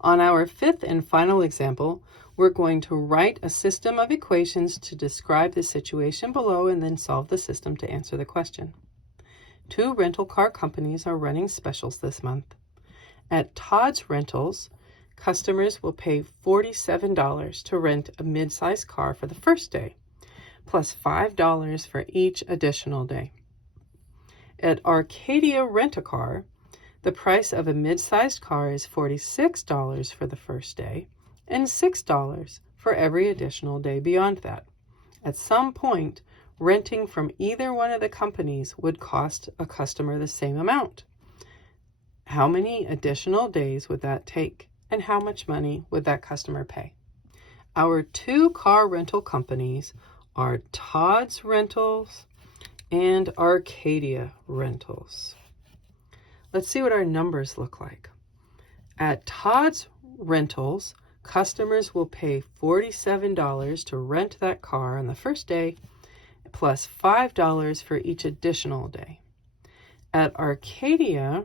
On our fifth and final example, we're going to write a system of equations to describe the situation below and then solve the system to answer the question. 2 rental car companies are running specials this month. At Todd's Rentals, customers will pay $47 to rent a mid-sized car for the first day, plus $5 for each additional day. At Arcadia Rent-A-Car, the price of a mid-sized car is $46 for the first day and $6 for every additional day beyond that. At some point, renting from either one of the companies would cost a customer the same amount. How many additional days would that take, and how much money would that customer pay? Our 2 car rental companies are Todd's Rentals and Arcadia Rentals. Let's see what our numbers look like. At Todd's Rentals, customers will pay $47 to rent that car on the first day, plus $5 for each additional day. At Arcadia,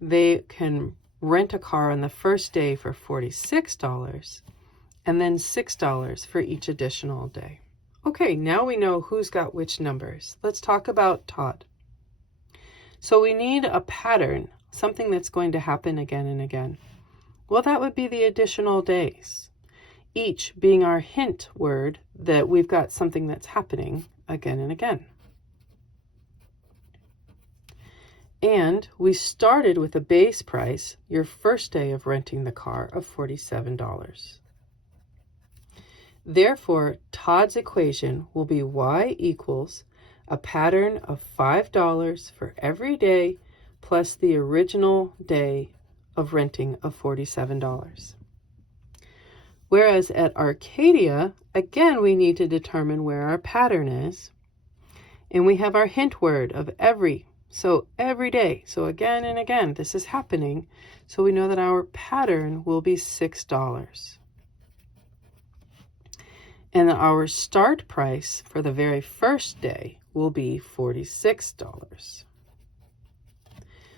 they can rent a car on the first day for $46 and then $6 for each additional day. Okay, now we know who's got which numbers. Let's talk about Todd. So we need a pattern, something that's going to happen again and again. Well, that would be the additional days, each being our hint word that we've got something that's happening again and again. And we started with a base price, your first day of renting the car, of $47. Therefore, Todd's equation will be y equals a pattern of $5 for every day plus the original day of renting of $47. Whereas at Arcadia, again, we need to determine where our pattern is. And we have our hint word of every. So every day. So again and again, this is happening. So we know that our pattern will be $6. And our start price for the very first day will be $46.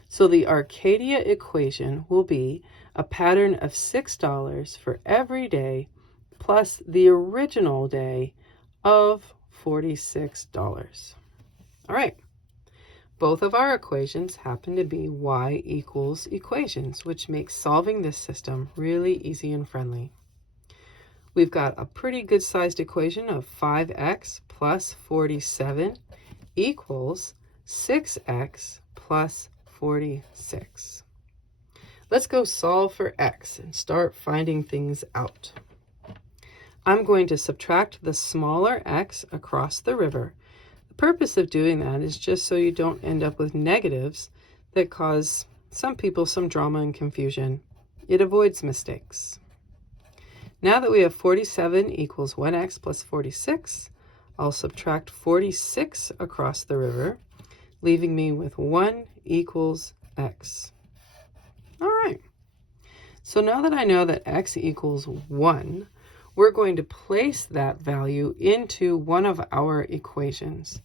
So the Arcadia equation will be a pattern of $6 for every day plus the original day of $46. All right. Both of our equations happen to be y equals equations, which makes solving this system really easy and friendly. We've got a pretty good sized equation of 5x plus 47 equals 6x plus 46. Let's go solve for x and start finding things out. I'm going to subtract the smaller x across the river. The purpose of doing that is just so you don't end up with negatives that cause some people some drama and confusion. It avoids mistakes. Now that we have 47 equals 1x plus 46, I'll subtract 46 across the river, leaving me with 1 equals x. All right. So now that I know that x equals 1, we're going to place that value into one of our equations.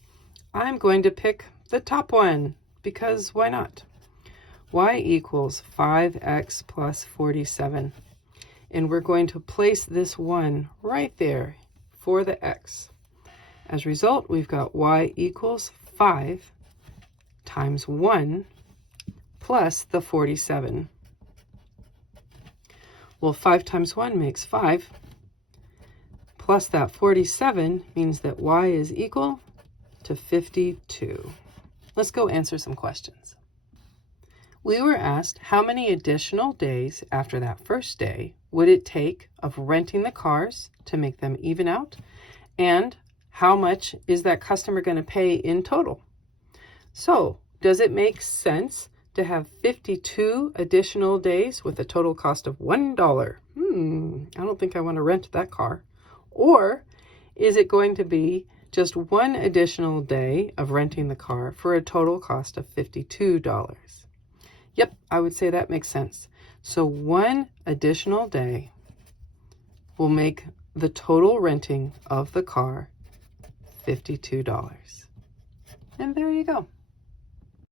I'm going to pick the top one because why not? Y equals 5x plus 47. And we're going to place this 1 right there for the x. As a result, we've got y equals 5 times 1 plus the 47. Well, 5 times 1 makes 5. Plus that 47 means that y is equal to 52. Let's go answer some questions. We were asked how many additional days after that first day would it take of renting the cars to make them even out, and how much is that customer going to pay in total? So, does it make sense to have 52 additional days with a total cost of $1? I don't think I want to rent that car. Or is it going to be just 1 additional day of renting the car for a total cost of $52? Yep, I would say that makes sense. So 1 additional day will make the total renting of the car $52. And there you go.